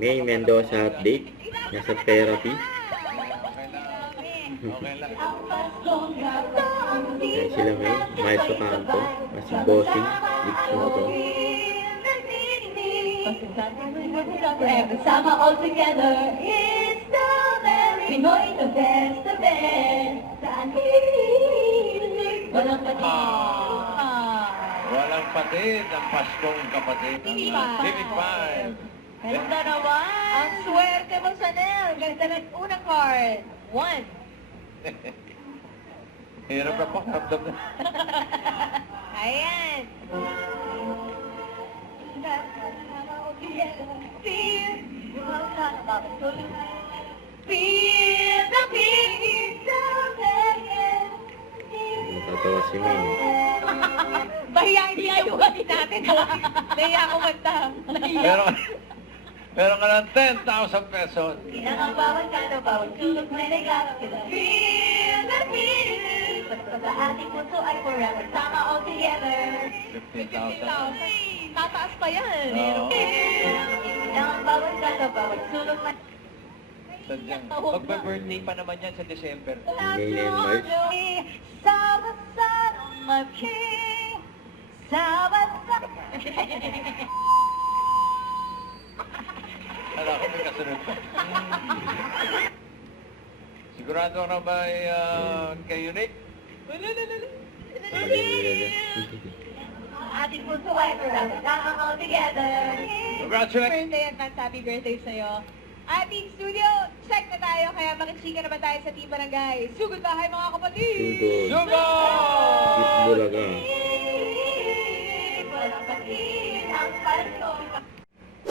May Mendoza update. Nasa therapy. Okay lang. Ayan sila May. Miles Ocampo. Si Bossing. Itsuto. Sama all together, it's the very Pinoy, the best, the best. Saan walang patid. Walang patid, ang Paskong kapatid. TV Five. TV Five. Ganda naman. Ang swerte mo, Chanel. Ganda ng unang card. 1. Hirap na po. Ramdam na. Ayan. Natatawa si May. Bahiyain niya yung natin. Nahiya ako manta. Meron ka ng 10,000 pesos. Ang bawat kano, bawat sulok na nagap. Feel the feeling. Basta sa ating puso ay forever. Sama all together. 15,000. Tataas pa yan. Oo. Ang bawat kano, bawat sulok na Sadyang. Magbe-birthday pa naman yan sa December. May and March. Sama-sama mag-king. Sama-sama. Alam ko may kasunod pa. Sigurado ka na ba kay Unique? Ating puso ay forever. Sama all together. Congratulations! Birthday at happy birthday sa'yo. Ating studio, check na tayo, kaya makichika naman tayo sa Team Barangay. Sugod bahay mga kapatid! Sugod. Sugo! Eat Bulaga. Walang patid ang Paskong.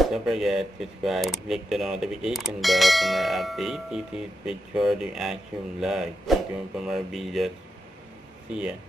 Don't forget to subscribe, click the notification bell for more updates. It is with Jordan Action Live. Stay tuned for more videos. See ya.